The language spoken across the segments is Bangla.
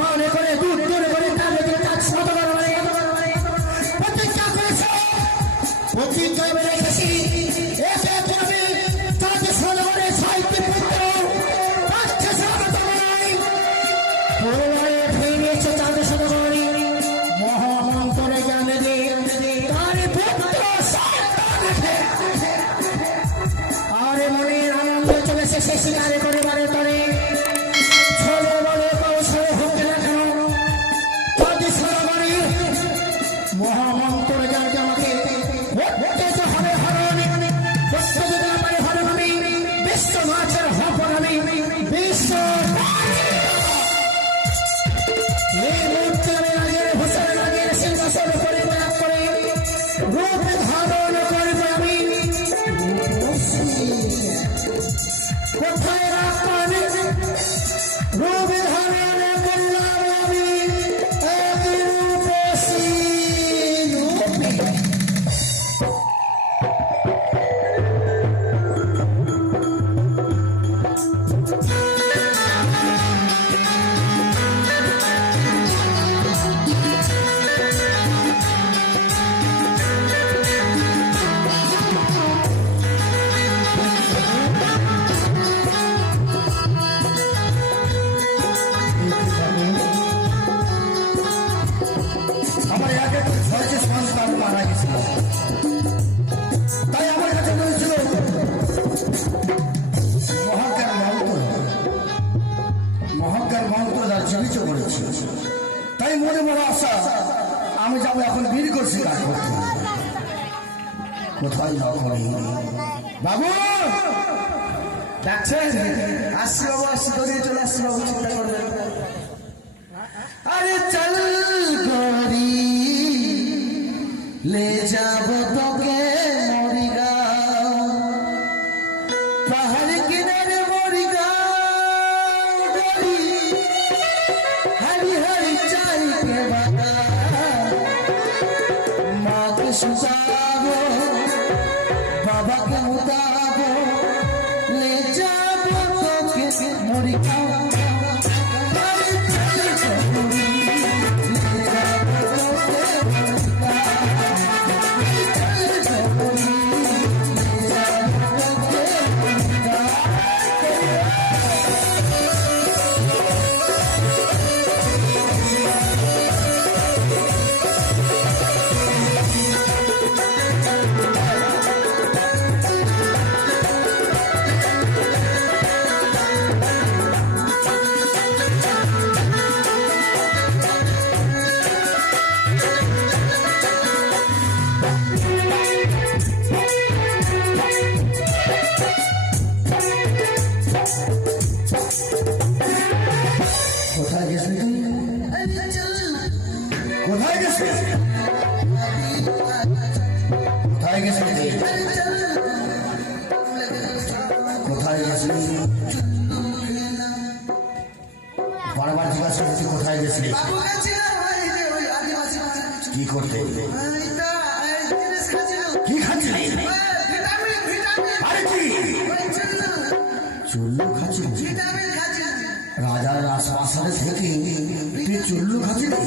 মনে করে দূর দূর করে তাদের কাজ মত করে প্রতিজ্ঞা করেছে প্রতিজ্ঞা রেখেছি এসে তুমি তাদের সরবরে সাহিত্য পুত্র পাচ্ছে সাবধান পরিবারে ফিরেছে তাদের সরবরে মহামন্ত্রে জানে দে তার পুত্র আরে মনে আনন্দ চলেছে সে শিকারে পরিবারে তরে ছেলে বলে কৌশলে হতে না কেন তাদের সরবরে মহামন্ত্রে জানে আমাকে হবে হরণ যদি আমার হরণ আমি বিশ্ব মাছের হপন আমি বিশ্ব এই মুহূর্তে আমি রাজের হোসেন রাজের সিংহাসন পরিত্যাগ করে রূপ ধারণ করব আমি কোথায় রাখবেন রূপ ধারণ করলাম আমি এক রূপসী রূপে আমার আগে ছয়টি সন্তান মারা গেছিল তাই আমার কাছে বলেছিল মহাজ্ঞান মন্ত্র যার জীবিত করেছে তাই মনে মনে আশা আমি যাবো এখন বীর করছি কাজ করতে কোথায় না করি বাবু ডাকছেন আসছি বাবু আসছি করিয়ে চলে আসছি বাবু চিন্তা করবেন अरे चल गोरी ले जाबो तोके मोरीगांव पहाड़ किनारे मोरीगांव गोरी हरी हरी चाय के बागान माँ के सुताबो बाबा के मुताबो ले जाबो तोके मोरीगांव কোথায় গেছে কোথায় গেছে কোথায় গেছে কোথায় গেছে বারবার জিজ্ঞাসা করছি কোথায় গেছিলি কি করতে কি খাচ্ছিলি আরে কি চুল্লু খাচ্ছিলি রাজার রাজপ্রাসাদে থেকে তুই চুল্লু খাচ্ছিলি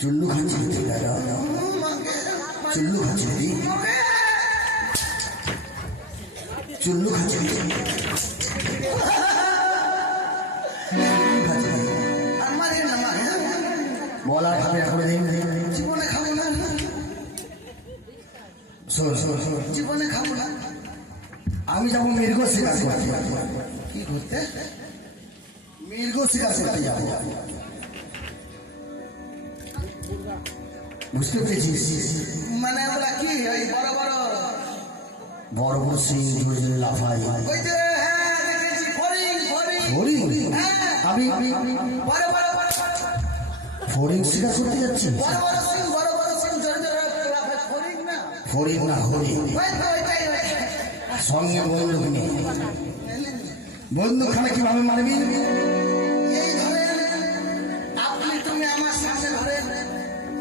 চুল্লু খাচ্ছিলি চুল্লু খাচ্ছিলি চুল্লু খাচ্ছিলি বলার খাবে করে দিন জীবনে খাবো না জীবনে খাবো না আমি যাবো মৃগ শিকার করতে কি করতে মৃগ শিকার করতে যাবো বুঝতে পেরেছিস মানে আমরা কি ওই বড় বড় বড় বড় সিং লাফাই আমি ফরিং শিকার করতে যাচ্ছি ফরিং না হরিণ সঙ্গে বন্দুক নেই বন্দুক খানে কিভাবে মারবি আপনি তুমি আমার সামনে ধরে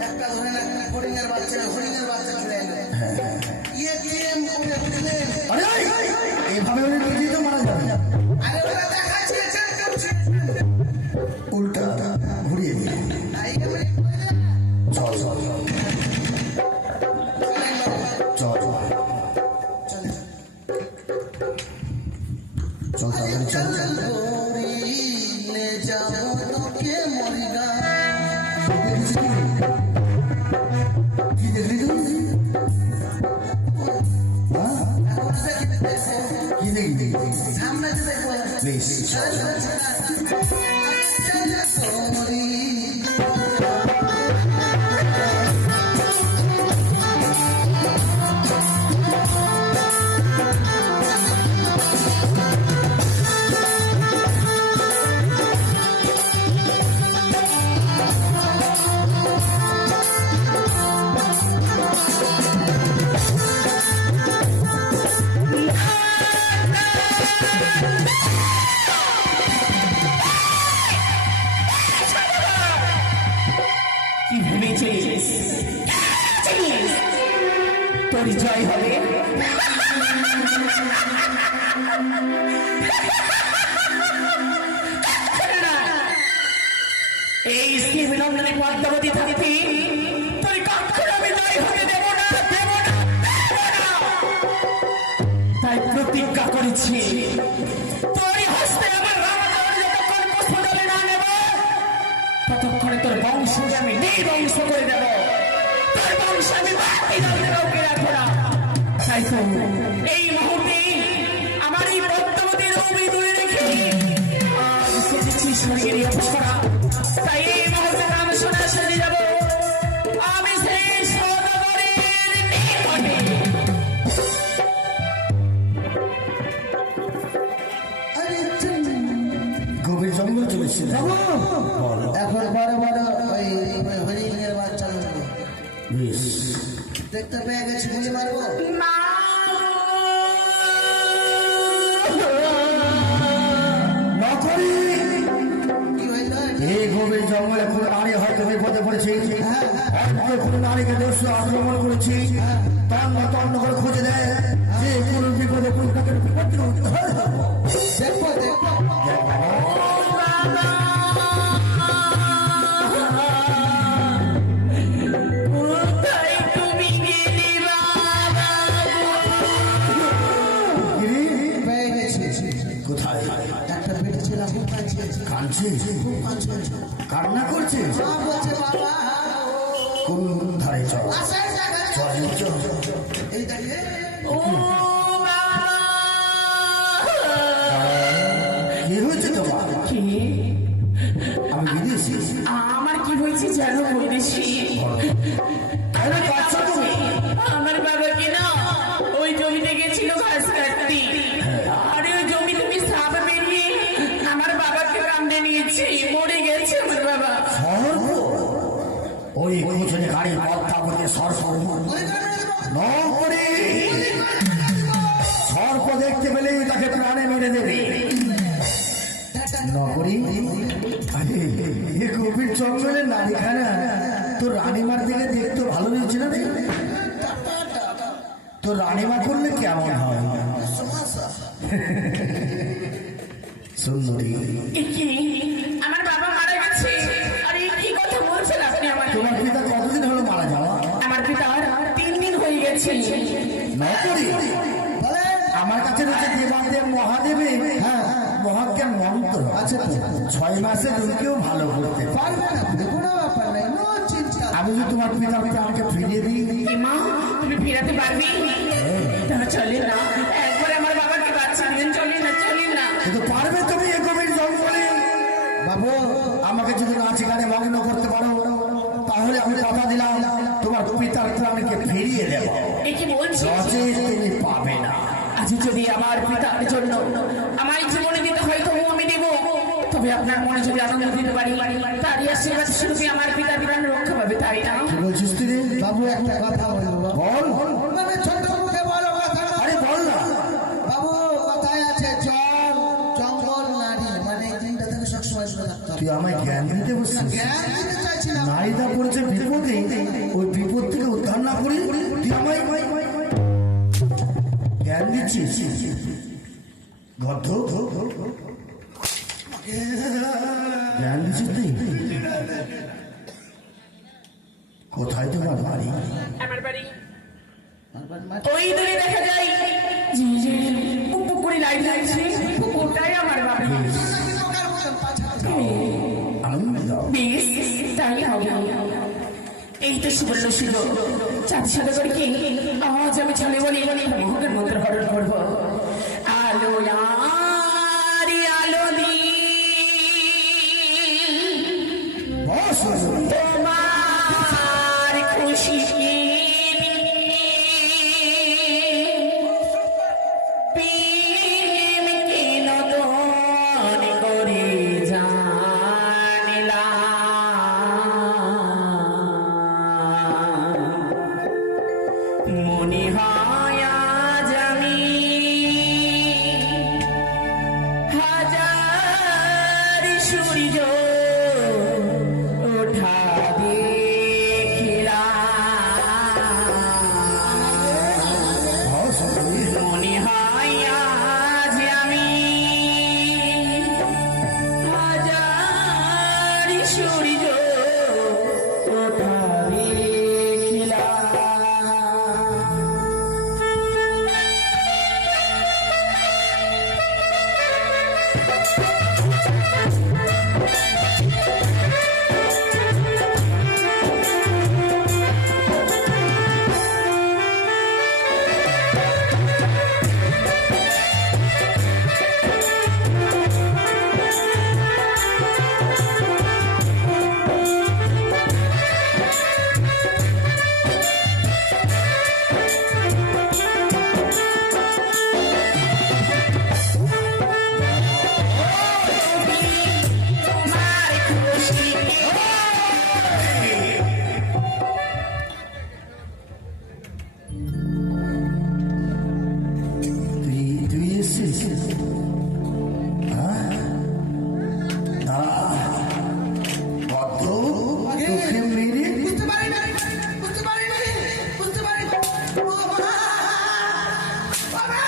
একটা ধরে না হরিণের বাচ্চা চলে এলো আরে এইভাবে হলে নিজেই তো মারা যাবে। উল্টা ঘুরিয়ে দিই। চল চল চল চল তাড়াতাড়ি চল কি দেখলি তুই? কি দেখলি? প্লিজ কি ভেবেছিস তোর জয় হবে? এই শ্রীবিনন্দনে পদ্মাবতী থাকতে তুই কখনো আমি জয় হতে দেব না, দেব না, দেব না। তাই প্রতিজ্ঞা করেছি তোর হস্তে আমার রামদর যতক্ষণ পুষ্পদলে না নেব ততক্ষণে তোর বংশকে আমি নির্বংশ করে দেব, তোর বংশ আমি বাকি লোকে রাখবো না। তাই তো এই মুহূর্তে আমার এই পদ্মাবতী রূপে দূরে রেখে আজ সেজেছি স্বর্গের অপসরা। তাই এই মুহূর্তে নাম শোনা সেজে যাব আমি সেই সদাগরের নিকটে। গভীর জঙ্গল চলেছিল এখন বড় বড় ওই হরিণের বাচ্চা বেশ দেখতে পেয়ে গেছি, গুলি মারবো। নকরি কি হইল? এই গভীর জঙ্গলে কোনো নারী হয়তো বিপদে পড়েছে, কোনো নারীকে দস্যু আক্রমণ করেছি, তন্ন তন্ন করে খুঁজে দেয় যে কোন বিপদে কোন বিপদ থেকে উদ্ধার হবো। দেখবো দেখবো। কোথায় তুমি গেলে বাবা? গিরি, পেয়ে গেছি। কোথায় একটা পেটে ছিলাম, খুব কাঁদছে, কাঁদছে, খুব কাঁদছে। কান্না করছে? মা বলছে বাবা কোন ধারে চল আসার জায়গা চল চল এই দেখে ও বাবা! কি হয়েছে তোমার? কি? আমি বিদেশি। আমার কি হয়েছে জানো বলেছি? আরে বাচ্চা তুমি আমার বাবা কি না ওই জমিতে গেছিল ঘাস কাটতে, আরে ওই জমি থেকে সাপ বেরিয়ে আমার বাবাকে কামড়ে নিয়েছে, মরে গেছে আমার বাবা। সর্প? ওই কুচনে গাড়ি পদ্মা করতে সর্প নকরি। সর্প দেখতে পেলেই তাকে প্রাণে মেরে দেবে। নকরি আরে এ গভীর জঙ্গলের নারীখানা তোর রানীমার দিকে দেখতে ভালো হয়েছে না? তোর রানীমা করলে কেমন হয়? সুন্দরী, এ কি? আমার বাবা মারা গেছে? আরে কি কথা বলছেন আপনি আমাকে? তোমার পিতা কতদিন হলো মারা যাওয়া? আমার পিতার 3 দিন হয়ে গেছে। নকরি আমার কাছে রয়েছে দেবাদেব মহাদেবে, হ্যাঁ মহাজ্ঞান মন্ত্র। আচ্ছা 6 মাসে রোগীকেও ভালো করতে পারে। পারবে না, কোনো ব্যাপার নাই, নো চিন্তা। আমি যদি তোমার পিতা আমাকে ফিরিয়ে দিই, কি মা তুমি ফেরাতে পারবি? তাহলে চলে না, একবার আমার বাবাকে বাঁচান দেন, চলে না, চলে না। কিন্তু পারবে তুমি এ গভীর জঙ্গলে বাবু আমাকে যদি নাচে গানে মগ্ন করতে পারো তাহলে আমি কথা দিলাম তোমার পিতার প্রাণকে ফিরিয়ে দেব। এ কি বলছিস? নচেত তুমি পাবে না। আজ যদি আমার পিতার জন্য আমার জীবনে দিতে হয় তবু আমি দেব, তবে আপনার মনে যদি আনন্দ দিতে পারি তারই আশীর্বাদ স্বরূপে আমার পিতার প্রাণ রক্ষা পাবে, তাই না? কি বলছিস তুই? বাবু একটা কথা বলবো। বল। মানে ছোট মুখে বলো কথা না। আরে বল না। বাবু কথায় আছে জল জঙ্গল নারী, মানে এই তিনটা থেকে সবসময় দূরে থাকতে হবে। তুই আমায় জ্ঞান দিতে বসছিস? জ্ঞান দিতে চাইছি না। নারীটা পড়েছে বিপদে, ওই বিপদ থেকে উদ্ধার না করে তুই আমায় দিচ্ছিস গর্ধ জ্ঞান দিচ্ছিস তুই কোথায় তোমার বাড়ি আমার বাড়ি মাঠ ওই দূরে দেখা যায় জি জি পুকুরে লাইট লাগছে ওটাই আমার বাড়ি পোকার মতন পাছা আনন্দ দাও বেশ তাই হবে এই তো সুবর্ণ ছিল চাঁদ সাদা করে কি আজ আমি চলে বলি মোহকের মন্ত্র হরণ করবো আলো আরে আলো দি বস তোমার খুশি প্রেম কে নদন করে জানিলাম মনে হয় আজ আমি হাজার সূর্য ওঠা দেখিলাম বস মনে হয় আজ আমি হাজার সূর্য ওঠা দেখিলাম তোমার খুশি তুই এসেছিস হ্যাঁ গর্ধ তোকে মেরে বুঝতে পারিনি বুঝতে পারিনি বুঝতে পারিনি বাবা বাবা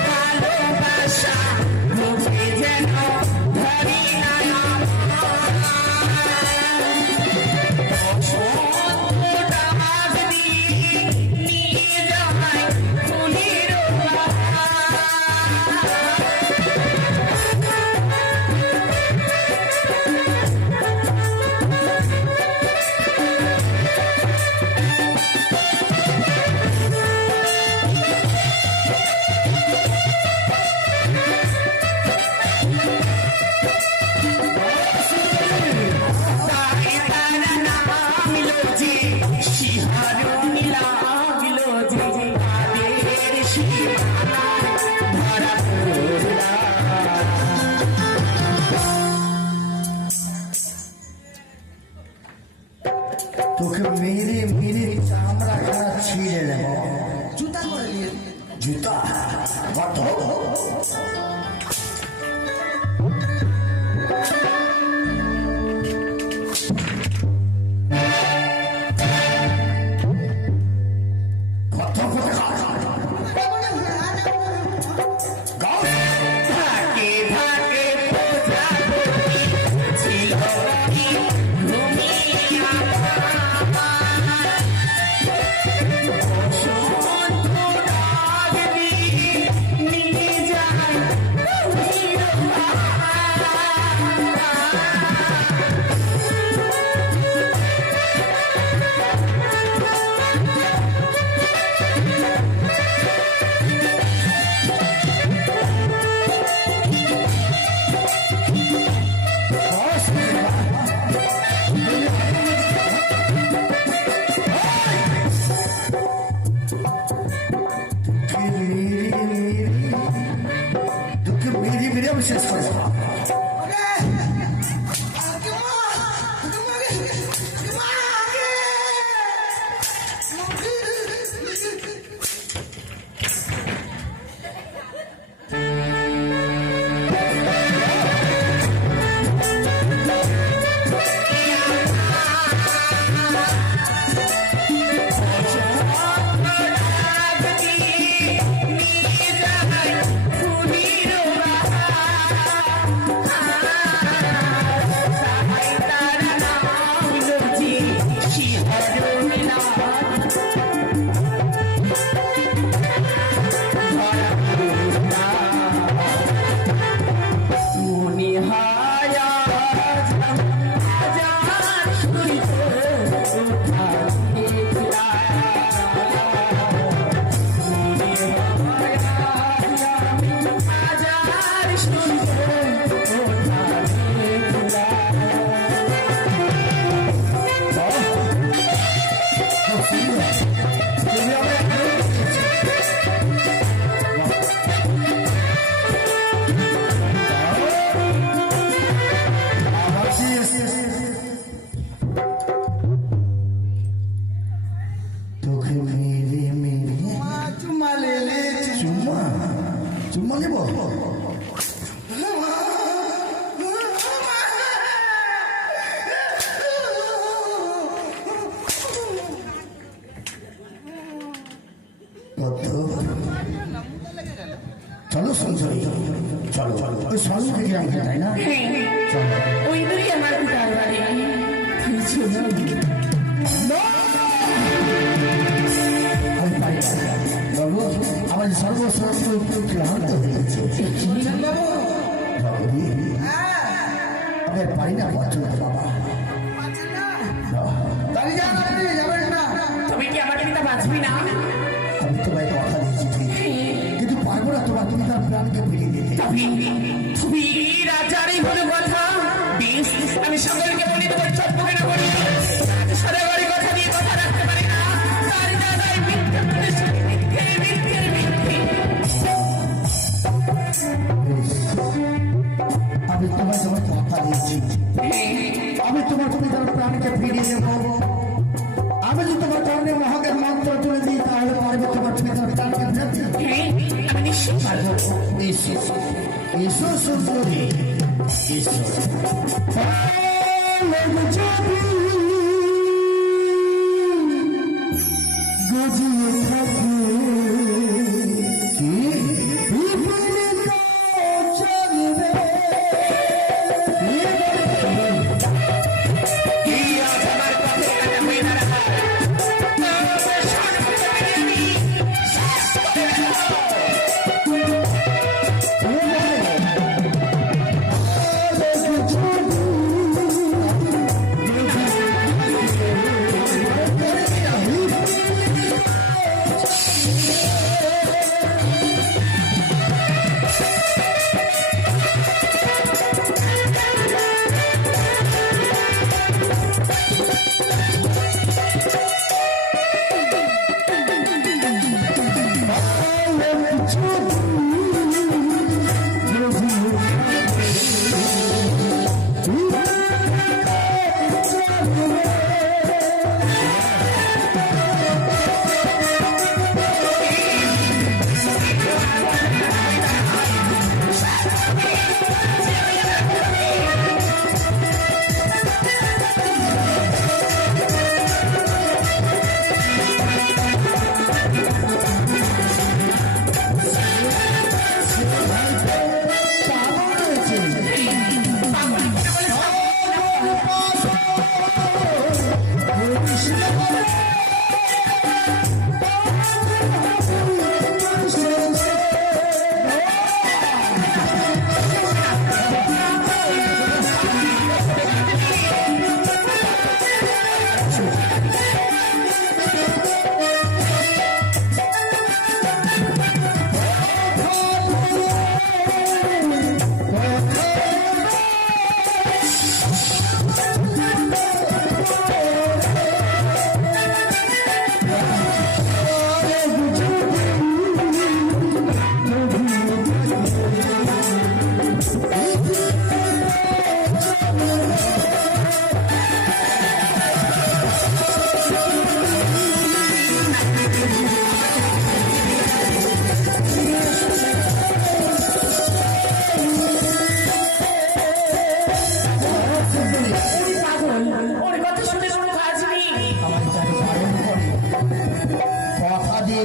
ভালোবাসা মুখে যেন ধরি না ডাক দিয়ে নিয়ে যায় ফুলের তাই তার নামিল যে শিহরণ লাগিল যে তাদের সীমানা ধরা পড়লা তোকে মেরে মেরে চামড়া খানা ছিঁড়ে দেব জুতা করে নিয়ে জুতা গর্ধ গর্ধ কোথাকার? গাও। থাকে থাকে প্রজাপতি ছিল কি ঘুমিয়ে বসন্ত ডাক দিয়ে নিয়ে যায় তোকে মেরে মেরে চুমা লেলে চুম্মা চুম্মা দেব চলো সংসারী চলো চলো ওই সঙ্গে থেকে রাখবে তাই না চলো ওই দূরই আমার পিতার বাড়ি তুই চলো। আমি পারি না। বাবু আমার সর্বস্ব ক্লান্ত হয়ে গেছে বাবু আমি আর পারি না বছর বাবা দাঁড়িয়ে যান, আপনি যাবেন না। তুমি কি আমার পিতা বাঁচবি না? আমি তোমায় কথা দিয়েছি ঠিক কিন্তু পারবো না তোমার তুমি তার প্রাণকে ফিরিয়ে দিতে তুমি রাজারই হলো কথা। বেশ, আমি সকলকে বলি তোমার চপ্পকে না বলি সদাগরের কথা দিয়ে কথা রাখতে পারি না। তার দাদাই মিথ্যে মিথ্যে মিথ্যে মিথ্যে। আমি তোমায় তোমার কথা দিয়েছি আমি তোমার পিতার প্রাণকে ফিরিয়ে দেব আমি যদি তোমার কারণে মহাকের মন্ত্র তুলে দিই তাহলে পারবে তোমার পিতার প্রাণকে ফিরাতে আমি নিশ্চয় পারবো। এসো এসো সুন্দরী এসো গজিয়ে থাকবে কি বিপরীত চলবে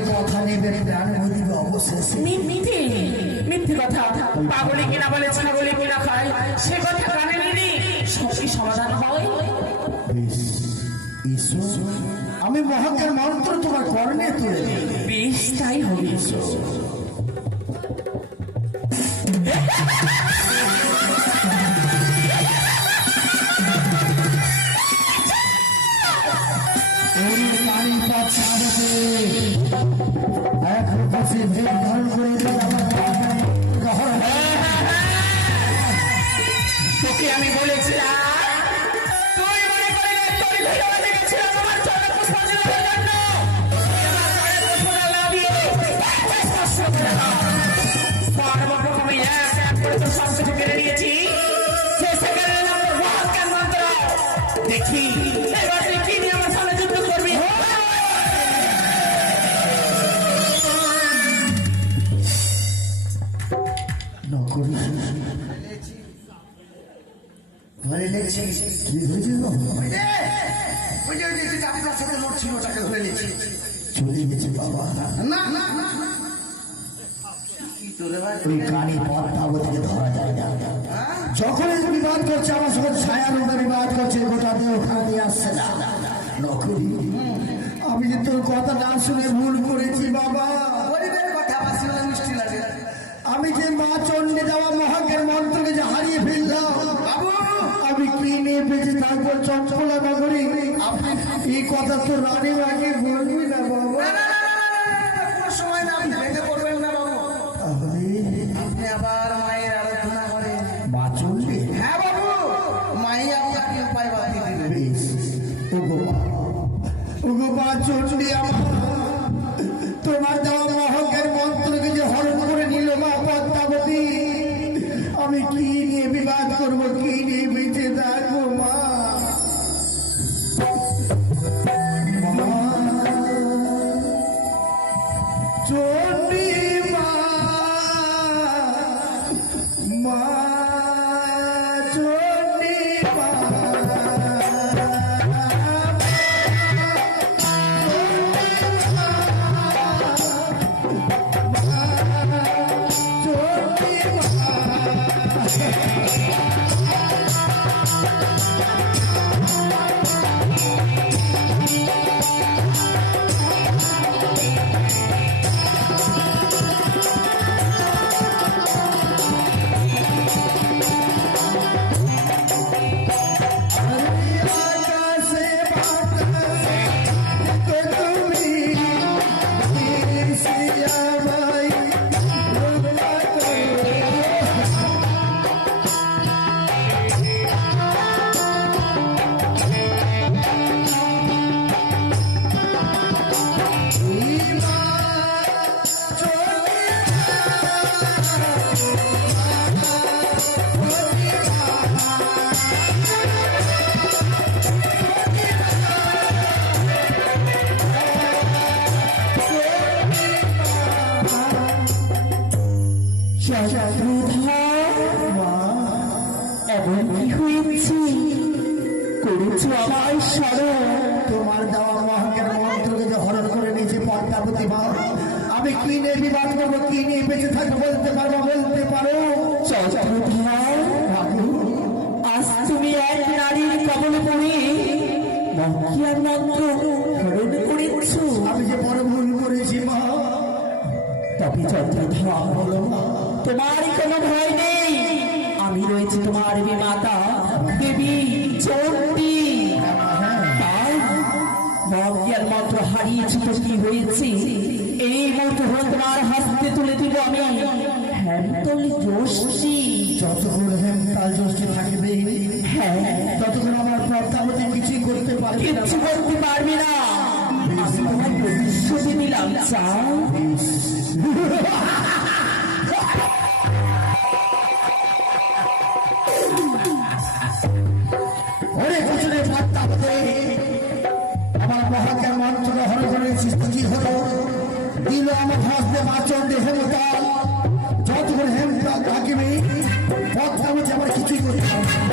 কথা নেবে প্রাণ দিবে অবশেষে মিথ্যে মিথ্যে কথা। পাগলে কিনা বলে ছাগলে কিনা খায় সে কথা কানে নিলি সব কি সমাধান হয়? ঈশ্বর আমি মহাকের মন্ত্র তোমার কর্ণে তুলে দিই বেশ তাই হবে। তোকে আমি বলেছিলাম তুই মনে করলে তুই ধরে আমাদের গেছিল তোমার চলে পুষ্পাঞ্জলির জন্য সর্বপ্রথমে এক করে তো সব কিছু কেড়ে নিয়েছি শেষে কেড়ে নিলাম মহাকার মন্ত্র। দেখি এবার তুই কি নিয়ে আমার সামনে যুদ্ধ করবি? হয়েছে। কি হয়েছে গো? ওই যে আপনার সাথে লড়ছিল ওটাকে ধরে নিয়েছি। চলে গেছে বাবা। না না না কি তোরে ভাই ওই কানে পদ্মাবতীকে ধরা যায় না। যখনই বিবাদ করছে আমার সঙ্গে ছায়া রূপে বিবাদ করছে, গোটা দিয়ে ওখানে দিয়ে আসছে না। নকরি, আমি যে তোর কথা না শুনে ভুল করেছি বাবা। গরিবের কথা আমার শুনে মিষ্টি লাগে। আমি যে মা চণ্ডী দেওয়া মহাকের মন্ত্রকে যে হারিয়ে ফেললাম, বাবু আমি কি নিয়ে বেঁচে থাকবো চঞ্চলা নগরী? আপনি এই কথা তো রানী মাকে বলবি না বাবা। না, না, না, না, না, না, না, কোনো সময় না, আপনি ভেঙে পড়বেন না বাবু। তাহলে আপনি আবার মায়ের আরাধনা করেন। মা চণ্ডী? হ্যাঁ বাবু, মাই আপনাকে উপায় বাতিয়ে দিবে। বেশ, ওগো মা, ওগো মা চণ্ডী আমার, তোমার দেওয়া মহকের মন্ত্রকে যে হরণ করে নিল মা পদ্মাবতী, আমি কি নিয়ে বিবাদ করবো, কি নিয়ে বেঁচে থাকবো মা? মা চণ্ডী মা, মা চণ্ডী মা, এমন কি হয়েছে? করেছ আমার স্মরণ? তোমার দেওয়া মহাকের মন্ত্রকে যে হরণ করে নিয়েছে পদ্মাবতী মা, আমি কি নিয়ে বিবাদ করবো, কি নিয়ে বেঁচে থাকবো বলতে পারবো? বলতে পারো চন্দ্রধর, আজ তুমি এক নারীর কবলে পড়ে মহাকিয়ার মন্ত্র হরণ করেছ। আমি যে বড় ভুল করেছি মা। তবে চন্দ্রধর, বলো মা। তোমার কোনো ভয় নেই, আমি রয়েছি তোমার বিমাতা দেবী চণ্ডী। তাই মহাকিয়ার মন্ত্র হারিয়েছি তো কি হয়েছে? এই মন্ত্র তোমার হাতে তুলে দিব আমি। হেমতলি জ্যোষ্ঠী, যতক্ষণ হেমতাল জ্যোষ্ঠী থাকবে, হ্যাঁ, ততক্ষণ আমার পদ্মাবতী কিছুই করতে পারবে না। কিচ্ছু করতে পারবি না, আমি তোমার প্রতিশ্রুতি দিলাম। চাও অনেক বছরের পদ্মাবতী আমার মহাকের মন্ত্রকে হরণ করে সৃষ্টি কি হলো, দিল আমার হস্তে মা চণ্ডী হেমতাল। যতক্ষণ হেমতাল থাকিবে পদ্মাবতী আমার কিছুই করতে পারবে না।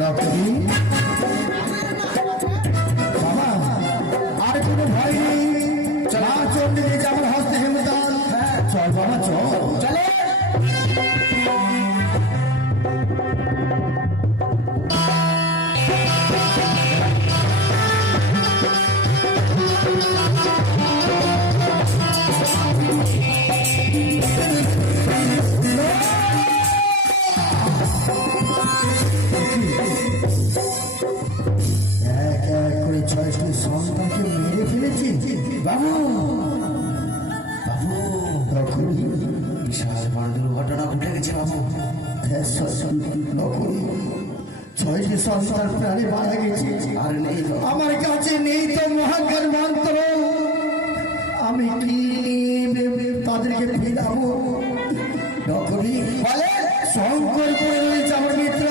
নকরি বাবা, আর কোনো ভয় নেই। মা চণ্ডী দিয়েছে আমার হস্তে হেমতাল। চল বাবা চল, চলে। এক এক করে 6টি সন্তানকে মেরে ফেলেছি বাবু। বাবু তখন বিশাল বড় দুর্ঘটনা ঘটে গেছে বাবু। নকরি 6টি সন্তান প্রাণে মারা গেছে। আর নেই তো। আমার কাছে নেই তো মহাজ্ঞান মন্ত্র, আমি কি তাদেরকে ফিরাবো? নকরি বলে শঙ্কর করে রয়েছে আমার মিত্র